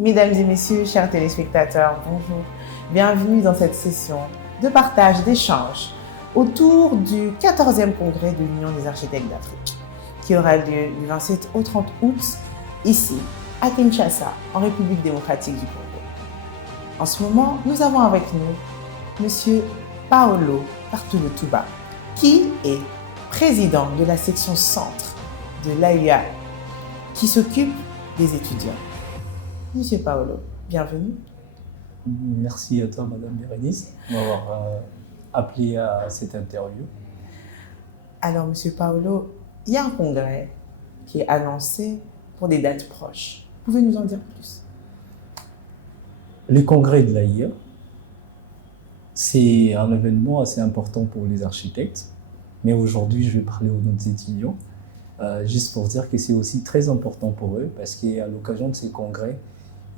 Mesdames et messieurs, chers téléspectateurs, bonjour. Bienvenue dans cette session de partage, d'échange autour du 14e congrès de l'Union des architectes d'Afrique qui aura lieu du 27 au 30 août ici à Kinshasa, en République démocratique du Congo. En ce moment, nous avons avec nous Monsieur Paolo Partoulo-Touba, qui est président de la section centre de l'AUA, qui s'occupe des étudiants. Monsieur Paolo, bienvenue. Merci à toi, Madame Bérénice, de m'avoir appelé à cette interview. Alors, Monsieur Paolo, il y a un congrès qui est annoncé pour des dates proches. Pouvez nous en dire plus? Le congrès de l'AIA, c'est un événement assez important pour les architectes, mais aujourd'hui, je vais parler aux autres étudiants, juste pour dire que c'est aussi très important pour eux, parce qu'à l'occasion de ces congrès,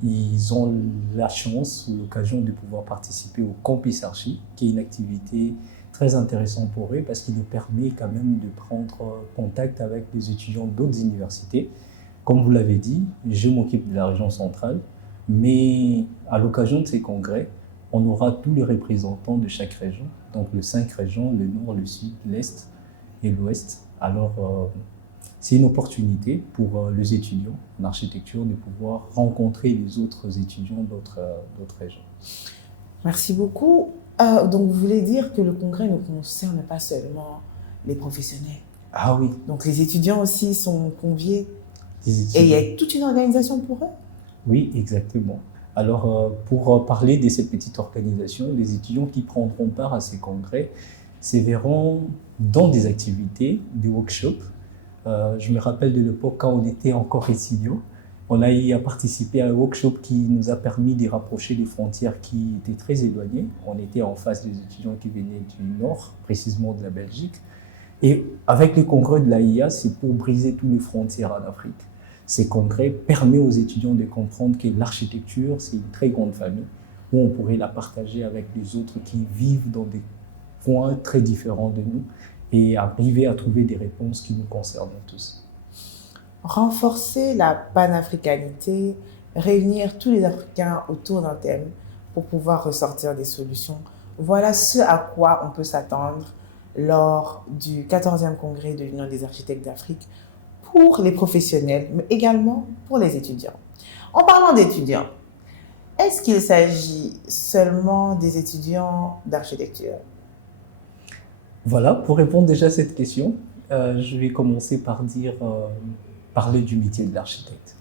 ils ont la chance ou l'occasion de pouvoir participer au Campus Archi, qui est une activité très intéressante pour eux parce qu'il nous permet quand même de prendre contact avec les étudiants d'autres universités. Comme vous l'avez dit, je m'occupe de la région centrale, mais à l'occasion de ces congrès, on aura tous les représentants de chaque région, donc les 5 régions, le nord, le sud, l'est et l'ouest. Alors, c'est une opportunité pour les étudiants en architecture de pouvoir rencontrer les autres étudiants d'autres régions. Merci beaucoup. Donc, vous voulez dire que le congrès ne concerne pas seulement les professionnels? Ah oui. Donc, les étudiants aussi sont conviés et il y a toute une organisation pour eux? Oui, exactement. Alors, pour parler de cette petite organisation, les étudiants qui prendront part à ces congrès se verront dans des activités, des workshops. Je me rappelle de l'époque quand on était encore étudiants. On a eu à participer à un workshop qui nous a permis de rapprocher des frontières qui étaient très éloignées. On était en face des étudiants qui venaient du nord, précisément de la Belgique. Et avec les congrès de l'AIA, c'est pour briser toutes les frontières en Afrique. Ces congrès permettent aux étudiants de comprendre que l'architecture, c'est une très grande famille, où on pourrait la partager avec les autres qui vivent dans des coins très différents de nous, et arriver à trouver des réponses qui nous concernent tous. Renforcer la panafricanité, réunir tous les Africains autour d'un thème pour pouvoir ressortir des solutions. Voilà ce à quoi on peut s'attendre lors du 14e congrès de l'Union des architectes d'Afrique pour les professionnels, mais également pour les étudiants. En parlant d'étudiants, est-ce qu'il s'agit seulement des étudiants d'architecture? Voilà, pour répondre déjà à cette question, je vais commencer par parler du métier de l'architecte.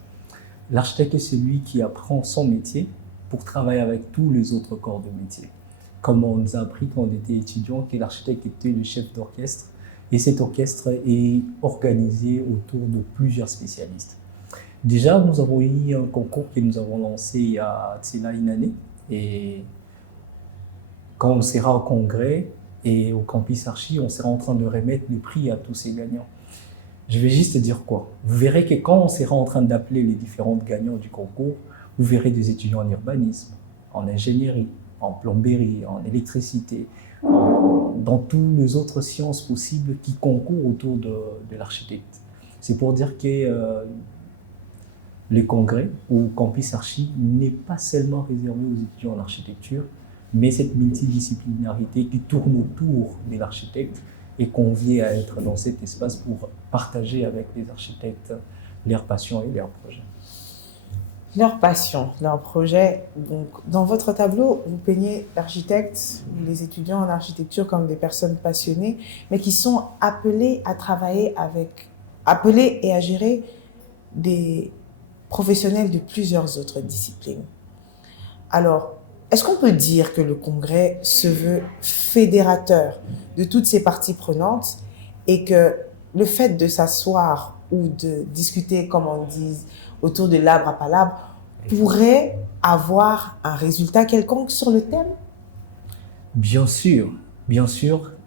L'architecte est celui qui apprend son métier pour travailler avec tous les autres corps de métier. Comme on nous a appris quand on était étudiant que l'architecte était le chef d'orchestre, et cet orchestre est organisé autour de plusieurs spécialistes. Déjà, nous avons eu un concours que nous avons lancé il y a une année, et quand on sera au congrès, et au Campus Archi, on sera en train de remettre le prix à tous ces gagnants. Je vais juste te dire quoi. Vous verrez que quand on sera en train d'appeler les différents gagnants du concours, vous verrez des étudiants en urbanisme, en ingénierie, en plomberie, en électricité, dans toutes les autres sciences possibles qui concourent autour de l'architecte. C'est pour dire que le congrès ou Campus Archi n'est pas seulement réservé aux étudiants en architecture, mais cette multidisciplinarité qui tourne autour de l'architecte est conviée à être dans cet espace pour partager avec les architectes leurs passions et leurs projets. Leurs passions, leurs projets. Donc, dans votre tableau, vous peignez l'architecte, les étudiants en architecture comme des personnes passionnées, mais qui sont appelés à travailler appelés et à gérer des professionnels de plusieurs autres disciplines. Alors, est-ce qu'on peut dire que le congrès se veut fédérateur de toutes ces parties prenantes et que le fait de s'asseoir ou de discuter, comme on dit, autour de l'arbre à palabres, pourrait avoir un résultat quelconque sur le thème? Bien sûr,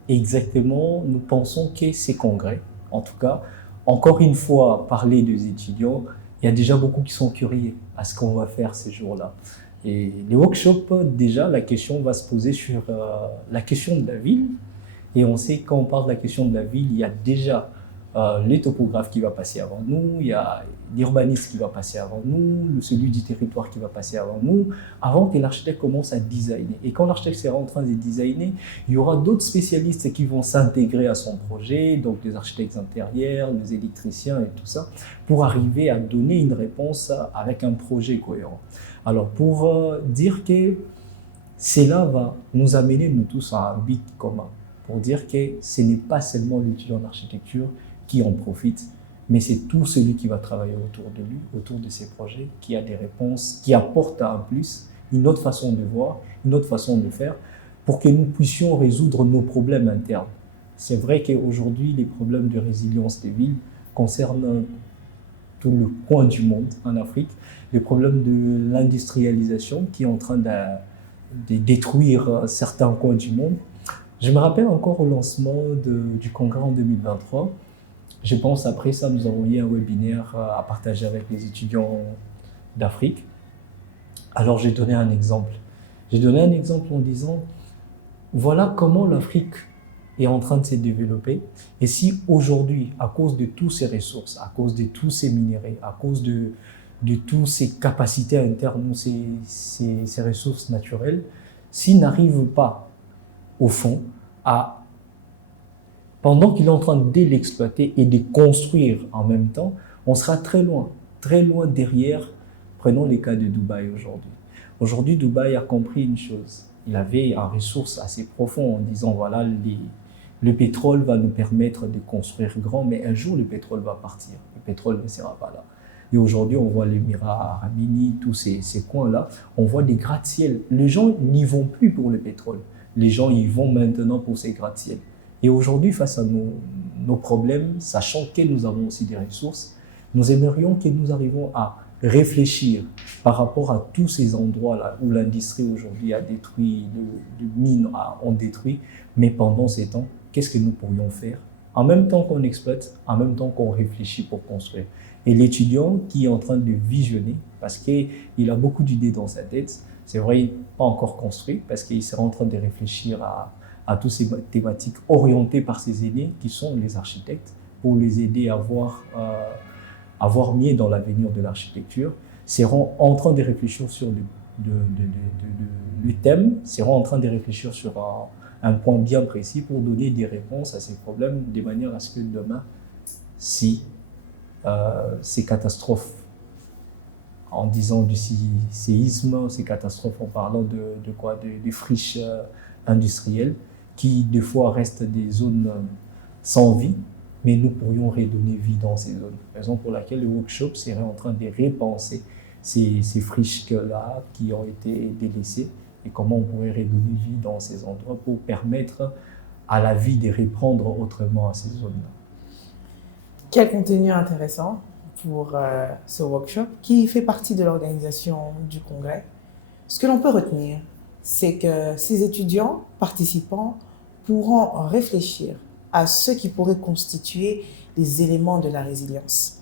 exactement. Nous pensons que ces congrès, en tout cas, encore une fois, parler des étudiants, il y a déjà beaucoup qui sont curieux à ce qu'on va faire ces jours-là. Et les workshops, déjà, la question va se poser sur la question de la ville. Et on sait, quand on parle de la question de la ville, il y a déjà les topographes qui va passer avant nous, il y a l'urbaniste qui va passer avant nous, celui du territoire qui va passer avant nous, avant que l'architecte commence à designer. Et quand l'architecte sera en train de designer, il y aura d'autres spécialistes qui vont s'intégrer à son projet, donc les architectes intérieurs, les électriciens et tout ça, pour arriver à donner une réponse avec un projet cohérent. Alors pour dire que cela va nous amener, nous tous, à un but commun, pour dire que ce n'est pas seulement l'étudiant en architecture qui en profite, mais c'est tout celui qui va travailler autour de lui, autour de ses projets, qui a des réponses, qui apporte un plus, une autre façon de voir, une autre façon de faire, pour que nous puissions résoudre nos problèmes internes. C'est vrai qu'aujourd'hui, les problèmes de résilience des villes concernent tout le coin du monde en Afrique, les problèmes de l'industrialisation qui est en train de détruire certains coins du monde. Je me rappelle encore au lancement du congrès en 2023. Je pense après ça, nous avons eu un webinaire à partager avec les étudiants d'Afrique. Alors j'ai donné un exemple. J'ai donné un exemple en disant, voilà comment l'Afrique est en train de se développer. Et si aujourd'hui, à cause de toutes ces ressources, à cause de tous ces minéraux, à cause de toutes ces capacités internes, ces ressources naturelles, s'ils n'arrivent pas, au fond, pendant qu'il est en train de l'exploiter et de construire en même temps, on sera très loin derrière. Prenons les cas de Dubaï aujourd'hui. Aujourd'hui, Dubaï a compris une chose. Il avait une ressource assez profonde en disant, voilà, le pétrole va nous permettre de construire grand, mais un jour, le pétrole va partir. Le pétrole ne sera pas là. Et aujourd'hui, on voit l'Émirat Arabes Unis, tous ces coins-là, on voit des gratte-ciel. Les gens n'y vont plus pour le pétrole. Les gens y vont maintenant pour ces gratte-ciel. Et aujourd'hui, face à nos problèmes, sachant que nous avons aussi des ressources, nous aimerions que nous arrivions à réfléchir par rapport à tous ces endroits-là où l'industrie aujourd'hui a détruit, les mines ont détruit, mais pendant ces temps, qu'est-ce que nous pourrions faire en même temps qu'on exploite, en même temps qu'on réfléchit pour construire. Et l'étudiant qui est en train de visionner, parce qu'il a beaucoup d'idées dans sa tête, c'est vrai, il n'est pas encore construit, parce qu'il sera en train de réfléchir à toutes ces thématiques orientées par ses aînés, qui sont les architectes, pour les aider à voir mieux dans l'avenir de l'architecture, seront en train de réfléchir sur le thème, seront en train de réfléchir sur un point bien précis pour donner des réponses à ces problèmes, de manière à ce que demain, si ces catastrophes, en disant du séisme, ces catastrophes en parlant de quoi, de friches industrielles, qui des fois restent des zones sans vie, mais nous pourrions redonner vie dans ces zones. Raison pour laquelle le workshop serait en train de repenser ces friches-là qui ont été délaissées et comment on pourrait redonner vie dans ces endroits pour permettre à la vie de reprendre autrement à ces zones-là. Quel contenu intéressant pour ce workshop qui fait partie de l'organisation du congrès. Ce que l'on peut retenir, c'est que ces étudiants participants pourront réfléchir à ce qui pourrait constituer les éléments de la résilience,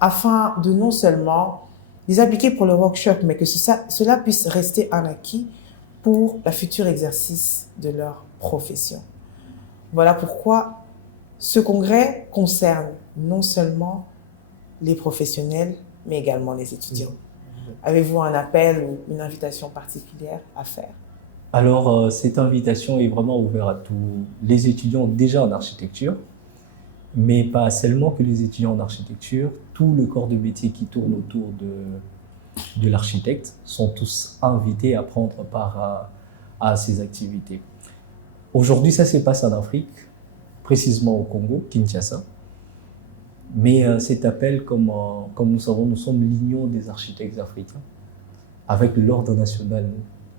afin de non seulement les appliquer pour le workshop, mais que cela puisse rester un acquis pour le futur exercice de leur profession. Voilà pourquoi ce congrès concerne non seulement les professionnels, mais également les étudiants. Avez-vous un appel ou une invitation particulière à faire? Alors, cette invitation est vraiment ouverte à tous les étudiants déjà en architecture, mais pas seulement que les étudiants en architecture. Tout le corps de métier qui tourne autour de l'architecte sont tous invités à prendre part à ces activités. Aujourd'hui, ça se passe en Afrique, précisément au Congo, Kinshasa. Mais cet appel, comme nous savons, nous sommes l'union des architectes africains, avec l'Ordre national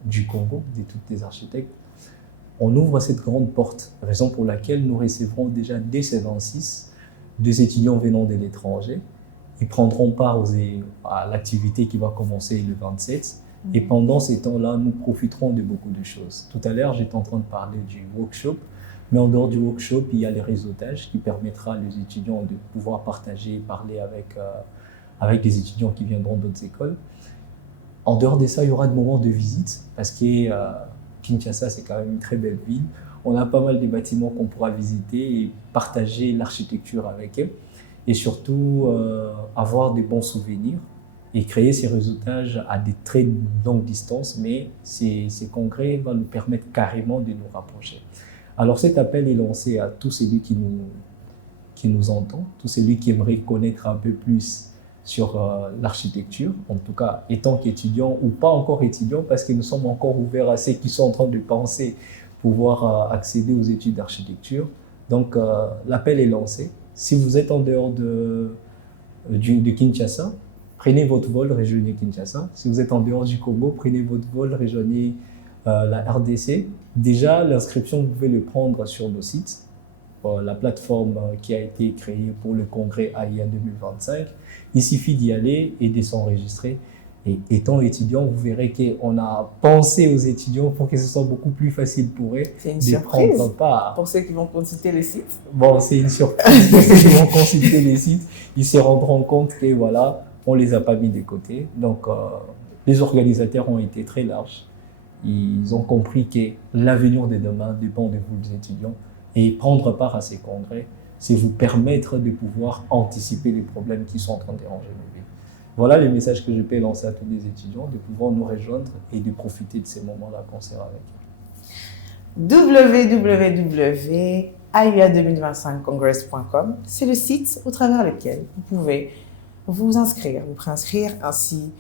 du Congo, de tous les architectes. On ouvre cette grande porte, raison pour laquelle nous recevrons déjà dès ce 26 des étudiants venant de l'étranger. Ils prendront part à l'activité qui va commencer le 27. Et pendant ces temps-là, nous profiterons de beaucoup de choses. Tout à l'heure, j'étais en train de parler du workshop. Mais en dehors du workshop, il y a les réseautages qui permettra aux étudiants de pouvoir partager, parler avec des étudiants qui viendront d'autres écoles. En dehors de ça, il y aura des moments de visite parce que Kinshasa, c'est quand même une très belle ville. On a pas mal de bâtiments qu'on pourra visiter et partager l'architecture avec eux. Et surtout, avoir des bons souvenirs et créer ces réseautages à des très longues distances. Mais ces congrès vont nous permettre carrément de nous rapprocher. Alors cet appel est lancé à tous celui qui nous entend, tous celui qui aimerait connaître un peu plus sur l'architecture, en tout cas étant qu'étudiant ou pas encore étudiant, parce que nous sommes encore ouverts à ceux qui sont en train de penser pouvoir accéder aux études d'architecture. Donc l'appel est lancé. Si vous êtes en dehors de Kinshasa, prenez votre vol, rejoignez Kinshasa. Si vous êtes en dehors du Congo, prenez votre vol, rejoignez la RDC. Déjà, l'inscription, vous pouvez le prendre sur nos sites. La plateforme qui a été créée pour le congrès AIA 2025. Il suffit d'y aller et de s'enregistrer. Et étant étudiant, vous verrez qu'on a pensé aux étudiants pour que ce soit beaucoup plus facile pour eux de prendre part. Pour ceux qui vont consulter les sites. Bon, c'est une surprise. Pour ceux qui vont consulter les sites, ils se rendront compte que voilà, on les a pas mis de côté. Donc, les organisateurs ont été très larges. Ils ont compris que l'avenir de demain dépend de vous, les étudiants. Et prendre part à ces congrès, c'est vous permettre de pouvoir anticiper les problèmes qui sont en train de déranger nos vies. Voilà le message que je peux lancer à tous les étudiants, de pouvoir nous rejoindre et de profiter de ces moments-là qu'on sera avec eux. www.aia2025congress.com, c'est le site au travers lequel vous pouvez vous inscrire, vous préinscrire, ainsi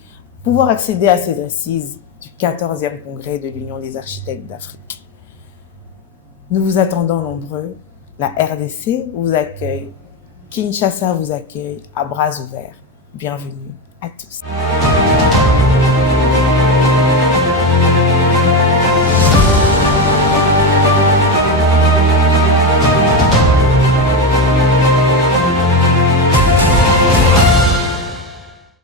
pouvoir accéder à ces assises du 14e congrès de l'Union des architectes d'Afrique. Nous vous attendons nombreux. La RDC vous accueille. Kinshasa vous accueille à bras ouverts. Bienvenue à tous.